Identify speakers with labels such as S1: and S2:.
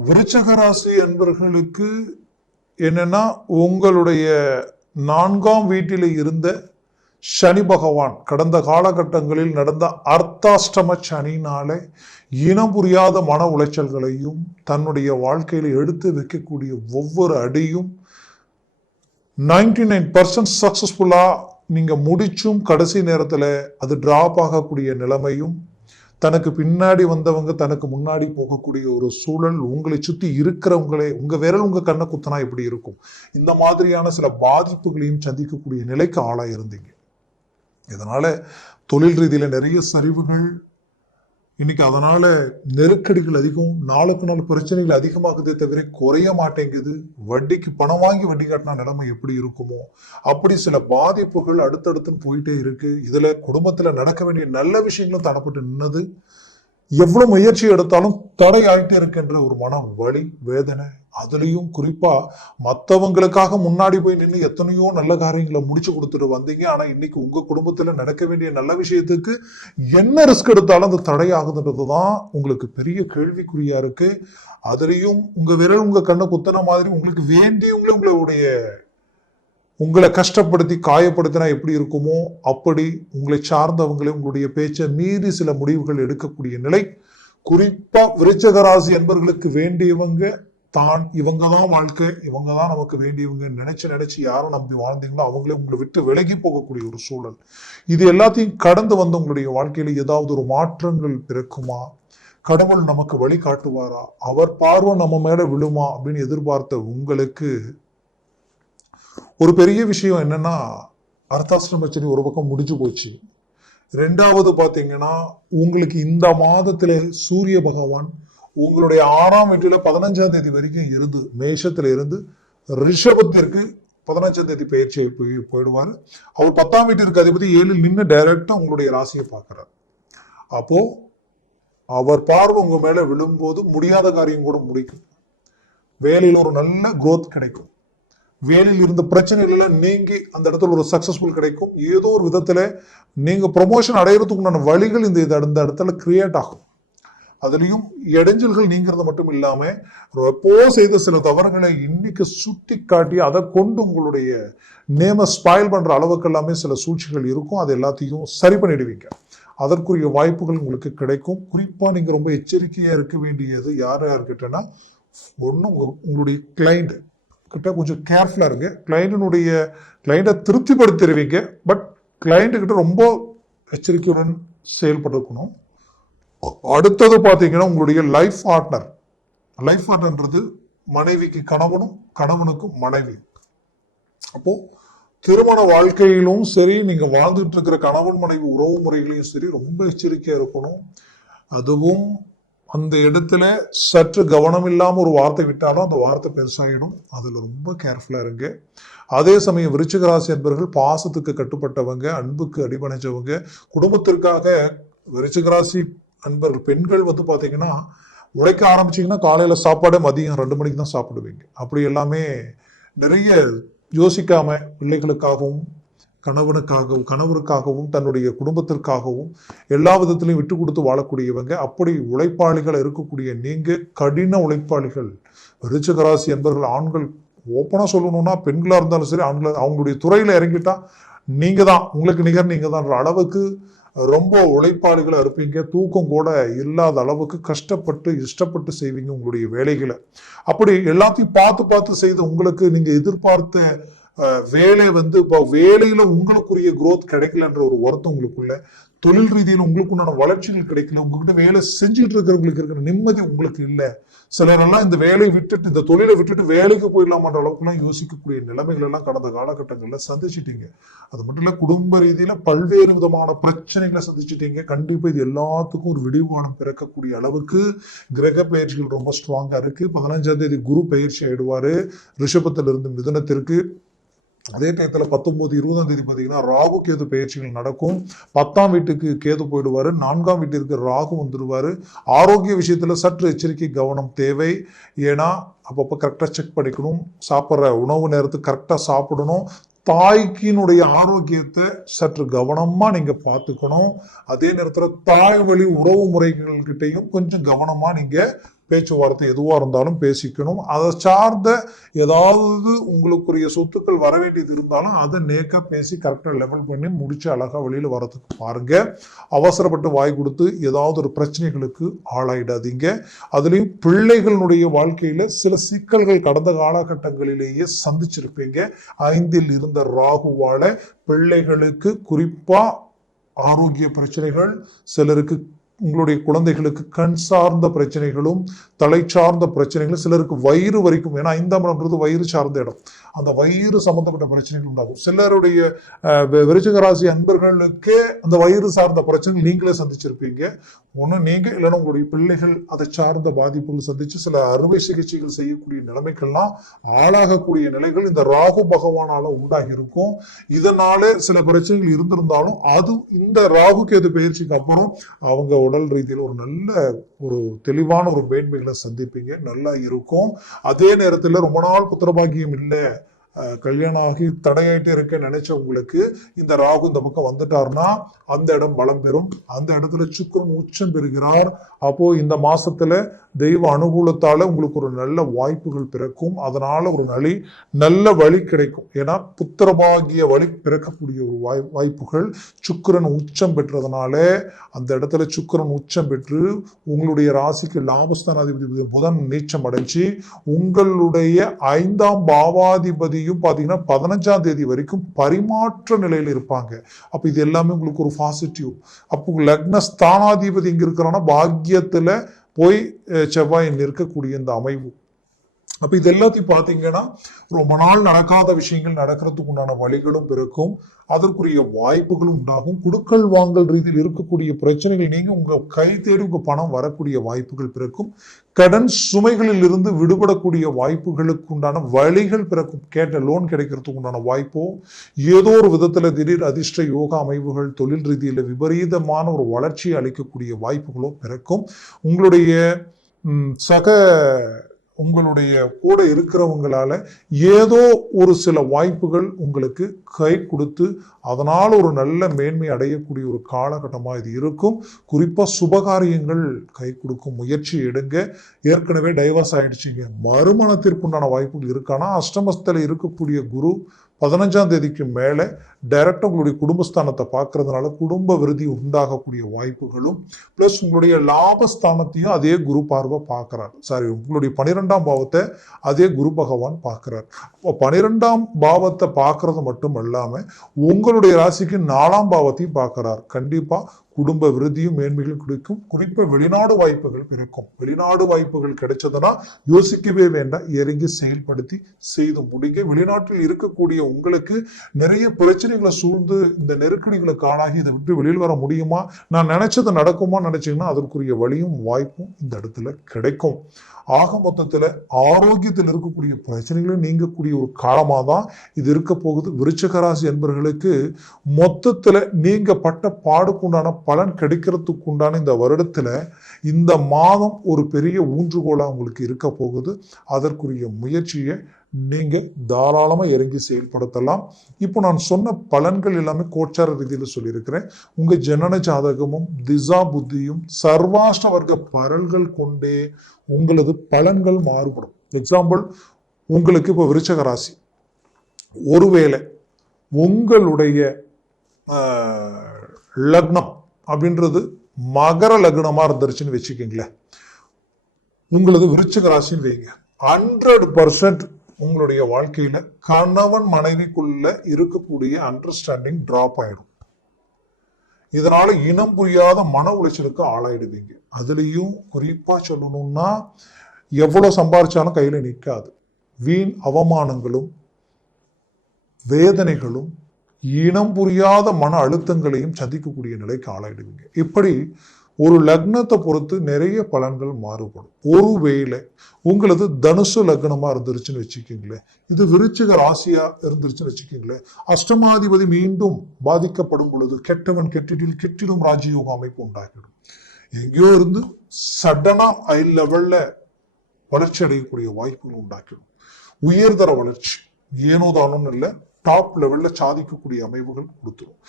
S1: விருச்சக ராசி அன்பர்களுக்கு என்னன்னா உங்களுடைய நான்காம் வீட்டில் இருந்த சனி பகவான் கடந்த காலகட்டங்களில் நடந்த அர்த்தாஷ்டம சனினாலே இனம் புரியாத மன உளைச்சல்களையும் தன்னுடைய வாழ்க்கையில் எடுத்து வைக்கக்கூடிய ஒவ்வொரு அடியும் நைன்டி நைன் பர்சன்ட் சக்ஸஸ்ஃபுல்லாக நீங்கள் முடிச்சும் கடைசி நேரத்தில் அது ட்ராப் ஆகக்கூடிய நிலைமையும் தனக்கு பின்னாடி வந்தவங்க தனக்கு முன்னாடி போகக்கூடிய ஒரு சூழல் உங்களை சுற்றி இருக்கிறவங்களே உங்கள் விரல் உங்கள் கண்ணை குத்தனா எப்படி இருக்கும்? இந்த மாதிரியான சில பாதிப்புகளையும் சந்திக்கக்கூடிய நிலைக்கு ஆளாக இருந்தீங்க இதனால தொழில் ரீதியில் நிறைய சரிவுகள் இன்னைக்கு அதனால நெருக்கடிகள் அதிகம் நாளுக்கு நாள் பிரச்சனைகள் அதிகமாகுதே தவிர குறைய மாட்டேங்குது. வட்டிக்கு பணம் வாங்கி வட்டி காட்டினா நிலைமை எப்படி இருக்குமோ அப்படி சில பாதிப்புகள் அடுத்தடுத்துன்னு போயிட்டே இருக்கு. இதுல குடும்பத்துல நடக்க வேண்டிய நல்ல விஷயங்களும் தடப்பட்டு நின்னது. எவ்வளவு முயற்சி எடுத்தாலும் தடை ஆயிட்டே இருக்கின்ற ஒரு மனம் வலி வேதனை அதுலேயும் குறிப்பா மற்றவங்களுக்காக முன்னாடி போய் நின்று எத்தனையோ நல்ல காரியங்களை முடிச்சு கொடுத்துட்டு வந்தீங்க. ஆனா இன்னைக்கு உங்க குடும்பத்துல நடக்க வேண்டிய நல்ல விஷயத்துக்கு என்ன ரிஸ்க் எடுத்தாலும் அது தடையாகுதுன்றது தான் உங்களுக்கு பெரிய கேள்விக்குறியா இருக்கு. அதுலேயும் உங்க விரல் உங்க கண்ணை குத்தின மாதிரி உங்களுக்கு வேண்டியவங்களே உங்களுடைய உங்களை கஷ்டப்படுத்தி காயப்படுத்தினா எப்படி இருக்குமோ அப்படி உங்களை சார்ந்தவங்களே உங்களுடைய பேச்சை மீறி சில முடிவுகள் எடுக்கக்கூடிய நிலை. குறிப்பா விருச்சக ராசி வேண்டியவங்க தான் இவங்க தான் வாழ்க்கை இவங்க தான் நமக்கு வேண்டியவங்க. நினைச்சு நினைச்சு யாரும் நம்பி வாழ்ந்தீங்களோ அவங்களே உங்களை விட்டு விலகி போகக்கூடிய ஒரு சூழல். இது எல்லாத்தையும் கடந்து வந்த உங்களுடைய வாழ்க்கையில ஏதாவது ஒரு மாற்றங்கள் பிறக்குமா? கடவுள் நமக்கு வழி காட்டுவாரா அவர் பார்வை நம்ம மேல விழுமா? அப்படின்னு எதிர்பார்த்த உங்களுக்கு ஒரு பெரிய விஷயம் என்னன்னா அர்த்தாசிரமச்சனி ஒரு பக்கம் முடிஞ்சு போச்சு. ரெண்டாவது பார்த்தீங்கன்னா உங்களுக்கு இந்த மாதத்துல சூரிய பகவான் உங்களுடைய ஆறாம் வீட்டில் பதினஞ்சாம் தேதி வரைக்கும் இருந்து மேஷத்துல இருந்து ரிஷபத்திற்கு பதினஞ்சாம் தேதி பயிற்சி போய் போயிடுவார். அவர் பத்தாம் வீட்டிற்கு அதிபதி ஏழில் நின்று டைரக்டா உங்களுடைய ராசியை பார்க்கிறார். அப்போ அவர் பார்வை உங்க மேல விழும்போது முடியாத காரியம் கூட முடிக்கும். வேலையில் ஒரு நல்ல குரோத் கிடைக்கும். வேலையில் இருந்த பிரச்சனைகளெல்லாம் நீங்கி அந்த இடத்துல ஒரு சக்ஸஸ்ஃபுல் கிடைக்கும். ஏதோ ஒரு விதத்தில் நீங்கள் ப்ரொமோஷன் அடையிறதுக்கு உண்டான வழிகள் இந்த இது இந்த இடத்துல கிரியேட் ஆகும். அதுலேயும் இடைஞ்சல்கள் நீங்கிறது மட்டும் இல்லாமல் எப்போ செய்த சில தவறுகளை இன்னைக்கு சுட்டி காட்டி அதை கொண்டு உங்களுடைய நேமை ஸ்பாயில் பண்ணுற அளவுக்கு எல்லாமே சில சூழ்ச்சிகள் இருக்கும். அது எல்லாத்தையும் சரி பண்ணிடுவீங்க. அதற்குரிய வாய்ப்புகள் உங்களுக்கு கிடைக்கும். குறிப்பாக நீங்கள் ரொம்ப எச்சரிக்கையாக இருக்க வேண்டியது யார் யார்கிட்டனா ஒண்ணு உங்களுடைய கிளைண்ட்டு கிட்ட கொஞ்சம் கேர்ஃபுல்லாக இருங்க. கிளைண்டினுடைய கிளைண்ட்டை திருப்திப்படுத்திடுவீங்க. பட் கிளைண்ட்டுக்கிட்ட ரொம்ப எச்சரிக்கையுடன் செயல்பட்டுக்கணும். அடுத்தது பார்த்தீங்கன்னா உங்களுடைய லைஃப் பார்ட்னர் லைஃப் பார்ட்னர்ன்றது மனைவிக்கு கணவனும் கணவனுக்கும் மனைவி. அப்போ திருமண வாழ்க்கையிலும் சரி நீங்க வாழ்ந்துட்டு இருக்கிற கணவன் மனைவி உறவு முறைகளையும் சரி ரொம்ப எச்சரிக்கையா இருக்கணும். அதுவும் அந்த இடத்துல சற்று கவனம் இல்லாமல் ஒரு வார்த்தை விட்டாலும் அந்த வார்த்தை பெருசாகிடும் அதில் ரொம்ப கேர்ஃபுல்லாக இருங்க. அதே சமயம் விருச்சிகராசி அன்பர்கள் என்பவர்கள் பாசத்துக்கு கட்டுப்பட்டவங்க அன்புக்கு அடிபணிச்சவங்க குடும்பத்திற்காக விருச்சிகராசி அன்பர்கள் பெண்கள் வந்து பார்த்தீங்கன்னா உழைக்க ஆரம்பிச்சீங்கன்னா காலையில் சாப்பாடு மதியம் ரெண்டு மணிக்கு தான் சாப்பிடுவீங்க. அப்படி எல்லாமே நிறைய யோசிக்காமல் பிள்ளைகளுக்காகவும் கணவனுக்காகவும் கணவருக்காகவும் தன்னுடைய குடும்பத்திற்காகவும் எல்லா விதத்திலையும் விட்டு கொடுத்து வாழக்கூடியவங்க அப்படி உழைப்பாளிகள் இருக்கக்கூடிய நீங்கள் கடின உழைப்பாளிகள் விருச்சிக என்பவர்கள் ஆண்கள் ஓப்பனாக சொல்லணும்னா பெண்களாக இருந்தாலும் சரி ஆண்களா அவங்களுடைய துறையில் இறங்கிட்டா நீங்கள் தான் உங்களுக்கு நிகர் நீங்கள் தான்ற அளவுக்கு ரொம்ப உழைப்பாளிகளாக இருப்பீங்க தூக்கம் கூட இல்லாத அளவுக்கு கஷ்டப்பட்டு இஷ்டப்பட்டு செய்வீங்க உங்களுடைய வேலைகளை. அப்படி எல்லாத்தையும் பார்த்து பார்த்து செய்து உங்களுக்கு நீங்கள் எதிர்பார்த்த வேலை வந்து இப்போ வேலையில உங்களுக்குரிய குரோத் கிடைக்கலன்ற ஒரு வருத்தம் உங்களுக்குள்ள தொழில் ரீதியில் உங்களுக்கு உண்டான வளர்ச்சிகள் கிடைக்கல உங்ககிட்ட வேலை செஞ்சுட்டு இருக்கிறவங்களுக்கு இருக்கிற நிம்மதி உங்களுக்கு இல்லை. சிலரெல்லாம் இந்த வேலையை விட்டுட்டு இந்த தொழிலை விட்டுட்டு வேலைக்கு போயிடலாமன்ற அளவுக்குலாம் யோசிக்கக்கூடிய நிலைமைகள் எல்லாம் கடந்த காலகட்டங்களில் சந்திச்சிட்டீங்க. அது மட்டும் இல்லை குடும்ப ரீதியில பல்வேறு விதமான பிரச்சனைகளை சந்திச்சிட்டீங்க. கண்டிப்பாக இது எல்லாத்துக்கும் ஒரு விடிவானம் பிறக்கக்கூடிய அளவுக்கு கிரக பயிற்சிகள் ரொம்ப ஸ்ட்ராங்காக இருக்கு. பதினஞ்சாம் தேதி குரு பயிற்சி ஆயிடுவாரு. ரிஷபத்திலிருந்து மிதனத்திற்கு அதே டயத்துல பத்தொம்போது இருபதாம் தேதி பார்த்தீங்கன்னா ராகு கேது பயிற்சிகள் நடக்கும். பத்தாம் வீட்டுக்கு கேது போயிடுவார். நான்காம் வீட்டிற்கு ராகு வந்துடுவார். ஆரோக்கிய விஷயத்தில் சற்று எச்சரிக்கை கவனம் தேவை. ஏன்னா அப்பப்போ கரெக்டாக செக் பண்ணிக்கணும். சாப்பிட்ற உணவு நேரத்துக்கு கரெக்டாக சாப்பிடணும். தாய்க்கினுடைய ஆரோக்கியத்தை சற்று கவனமாக நீங்கள் பார்த்துக்கணும். அதே நேரத்தில் தாய் வழி உறவு முறைகள்கிட்டையும் கொஞ்சம் கவனமாக நீங்கள் பேச்சுவார்த்தை எதுவாக இருந்தாலும் பேசிக்கணும். அதை சார்ந்த ஏதாவது உங்களுக்குரிய சொத்துக்கள் வர வேண்டியது இருந்தாலும் அதை நேக்காக பேசி கரெக்டாக லெவல் பண்ணி முடிச்சு அழகாக வெளியில் வரதுக்கு பாருங்க. அவசரப்பட்டு வாய் கொடுத்து ஏதாவது ஒரு பிரச்சனைகளுக்கு ஆளாயிடாதீங்க. அதுலேயும் பிள்ளைகளுடைய வாழ்க்கையில் சில சிக்கல்கள் கடந்த காலகட்டங்களிலேயே சந்திச்சிருப்பீங்க. ஐந்தில் இருந்த ராகுவால பிள்ளைகளுக்கு குறிப்பாக ஆரோக்கிய பிரச்சனைகள் சிலருக்கு உங்களுடைய குழந்தைகளுக்கு கண் சார்ந்த பிரச்சனைகளும் தலை சார்ந்த பிரச்சனைகளும் சிலருக்கு வயிறு வரைக்கும் ஏன்னா ஐந்தாம் இடம்ன்றது வயிறு சார்ந்த இடம். அந்த வயிறு சம்பந்தப்பட்ட பிரச்சனைகள் உண்டாகும். சிலருடைய விருச்சிகராசி அன்பர்களுக்கே அந்த வயிறு சார்ந்த பிரச்சனைகள் நீங்களே சந்திச்சிருப்பீங்க. ஒன்று நீங்க இல்லைன்னா உங்களுடைய பிள்ளைகள் அதை சார்ந்த பாதிப்புகள் சந்திச்சு சில அறுவை சிகிச்சைகள் செய்யக்கூடிய நிலைமைகள்லாம் ஆளாகக்கூடிய நிலைகள் இந்த ராகு பகவானால உண்டாகி இருக்கும் இதனாலே சில பிரச்சனைகள் இருந்திருந்தாலும் அது இந்த ராகு கேது பயிற்சிக்கு அப்புறம் அவங்க உடல் ரீதியில் ஒரு நல்ல ஒரு தெளிவான ஒரு மேன்மைகளை சந்திப்பீங்க. நல்லா இருக்கும். அதே நேரத்தில் ரொம்ப நாள் புத்திரபாகியம் இல்லை. கல்யாணம் ஆகி தடையாயிட்டே இருக்க நினைச்சவங்களுக்கு இந்த ராகு இந்த பக்கம் வந்துட்டாருன்னா அந்த இடம் பலம் பெறும். அந்த இடத்துல சுக்கரன் உச்சம் பெறுகிறார். அப்போ இந்த மாசத்துல தெய்வ அனுகூலத்தால உங்களுக்கு ஒரு நல்ல வாய்ப்புகள் பிறக்கும். அதனால ஒரு நலி நல்ல வழி கிடைக்கும். ஏன்னா புத்திரபாகிய வழி பிறக்கக்கூடிய ஒரு வாய் வாய்ப்புகள் சுக்கிரன் உச்சம் பெற்றதுனால அந்த இடத்துல சுக்கரன் உச்சம் பெற்று உங்களுடைய ராசிக்கு லாபஸ்தானாதிபதி புதன் நீச்சம் அடைஞ்சு உங்களுடைய ஐந்தாம் பாவாதிபதி தேதியும் பார்த்தீங்கன்னா பதினஞ்சாம் தேதி வரைக்கும் பரிமாற்ற நிலையில் இருப்பாங்க. அப்போ இது எல்லாமே உங்களுக்கு ஒரு பாசிட்டிவ் அப்போ லக்ன ஸ்தானாதிபதி எங்கே இருக்கிறான்னா பாக்கியத்தில் போய் செவ்வாய் நிற்கக்கூடிய இந்த அமைவு. அப்ப இது எல்லாத்தையும் பாத்தீங்கன்னா ரொம்ப நாள் நடக்காத விஷயங்கள் நடக்கிறதுக்கு உண்டான வழிகளும் பிறக்கும். அதற்குரிய வாய்ப்புகளும் உண்டாகும். குடுக்கல் வாங்கல் ரீதியில் இருக்கக்கூடிய பிரச்சனைகள் நீங்க உங்க கை தேடி உங்க பணம் வரக்கூடிய வாய்ப்புகள் பிறக்கும். கடன் சுமைகளில் இருந்து விடுபடக்கூடிய வாய்ப்புகளுக்கு உண்டான வழிகள் பிறக்கும். கேட்ட லோன் கிடைக்கிறதுக்கு உண்டான வாய்ப்போ ஏதோ ஒரு விதத்துல திடீர் அதிர்ஷ்ட யோகா அமைவுகள் தொழில் ரீதியில விபரீதமான ஒரு வளர்ச்சியை அளிக்கக்கூடிய வாய்ப்புகளோ பிறக்கும். உங்களுடைய சக உங்களுடைய கூட இருக்கிறவங்களால ஏதோ ஒரு சில வாய்ப்புகள் உங்களுக்கு கை கொடுத்து அதனால் ஒரு நல்ல மேன்மை அடையக்கூடிய ஒரு காலகட்டமாக இது இருக்கும். குறிப்பாக சுபகாரியங்கள் கை கொடுக்கும் முயற்சி எடுங்க. ஏற்கனவே டைவர்ஸ் ஆகிடுச்சிங்க மறுமணத்திற்குண்டான வாய்ப்புகள் இருக்கானா அஷ்டமஸ்தில் இருக்கக்கூடிய குரு பதினஞ்சாம் தேதிக்கு மேலே டைரக்டாக உங்களுடைய குடும்பஸ்தானத்தை பார்க்கறதுனால குடும்ப விருதி உண்டாகக்கூடிய வாய்ப்புகளும் ப்ளஸ் உங்களுடைய லாபஸ்தானத்தையும் அதே குரு பார்வை பார்க்குறார். சாரி உங்களுடைய பன்னிரெண்டாம் பாவத்தை அதே குரு பகவான் பார்க்குறார். அப்போ பன்னிரெண்டாம் பாவத்தை பார்க்கறது மட்டும் இல்லாமல் உங்களுடைய ராசிக்கு நாலாம் பாவத்தையும் பார்க்குறார். கண்டிப்பாக குடும்ப விருதியும் மேன்மைகளும் கிடைக்கும். குறிப்பாக வெளிநாடு வாய்ப்புகள் இருக்கும் வெளிநாடு வாய்ப்புகள் கிடைச்சதுன்னா யோசிக்கவே வேண்டாம். இறங்கி செயல்படுத்தி செய்து முடிங்க. வெளிநாட்டில் இருக்கக்கூடிய உங்களுக்கு நிறைய பிரச்சனைகளை சூழ்ந்து இந்த நெருக்கடிகளுக்கு ஆளாகி இதை விட்டு வெளியில் வர முடியுமா? நான் நினைச்சது நடக்குமா? நினைச்சீங்கன்னா அதற்குரிய வழியும் வாய்ப்பும் இந்த இடத்துல கிடைக்கும். ஆக மொத்தத்தில் ஆரோக்கியத்தில் இருக்கக்கூடிய பிரச்சனைகளும் நீங்கக்கூடிய ஒரு காலமாக தான் இது இருக்க போகுது. விருச்சகராசி என்பவர்களுக்கு மொத்தத்தில் நீங்கள் பட்ட பாடுக்குண்டான பலன் கிடைக்கிறதுக்கு உண்டான இந்த வருடத்தில் இந்த மாதம் ஒரு பெரிய ஊன்றுகோலாக உங்களுக்கு இருக்க போகுது. அதற்குரிய முயற்சியை நீங்கள் தாராளமாக இறங்கி செயல்படுத்தலாம். இப்போ நான் சொன்ன பலன்கள் எல்லாமே கோச்சார ரீதியில் சொல்லியிருக்கிறேன். உங்கள் ஜனன ஜாதகமும் திசா புத்தியும் சர்வாஷ்ட வர்க்க பரல்கள் கொண்டே உங்களது பலன்கள் மாறுபடும். எக்ஸாம்பிள் உங்களுக்கு இப்போ விருச்சக ராசி. ஒருவேளை உங்களுடைய லக்னம் அப்படின்றது மகர லக்னமாக இருந்துருச்சுன்னு வச்சுக்கோங்களேன். உங்களது விருச்சிக ராசின்னு வைங்க. ஹண்ட்ரட் பர்சன்ட் உங்களுடைய வாழ்க்கையில கணவன் மனைவிக்குள்ள இருக்கக்கூடிய அண்டர்ஸ்டாண்டிங் டிராப் ஆயிடும். இதனால இனம் புரியாத மன உளைச்சலுக்கு ஆளாயிடுவீங்க. அதுலேயும் குறிப்பா சொல்லணும்னா எவ்வளவு சம்பாரிச்சாலும் கையில நிற்காது வீண் அவமானங்களும் வேதனைகளும் இனம் புரியாத மன அழுத்தங்களையும் சந்திக்கக்கூடிய நிலைக்கு ஆளாயிடுவீங்க. இப்படி ஒரு லக்னத்தை பொறுத்து நிறைய பலன்கள் மாறுபடும். ஒருவேளை உங்களது தனுசு லக்னமாக இருந்துருச்சுன்னு வச்சுக்கோங்களேன். இது விருச்சிக ராசியாக இருந்துருச்சுன்னு வச்சுக்கோங்களேன். அஷ்டமாதிபதி மீண்டும் பாதிக்கப்படும் பொழுது கெட்டவன் கெட்டிடில் கெட்டிடும் ராஜயோக அமைப்பு உண்டாகிடும். எங்கேயோ இருந்து சடனாக ஹை லெவலில் வளர்ச்சி அடையக்கூடிய வாய்ப்புகள் உண்டாக்கிடும் உயர்தர வளர்ச்சி. ஏனோதானோன்னு இல்லை டாப் லெவல்ல சாதிக்கக்கூடிய அமைவுகள் கொடுத்துரும்.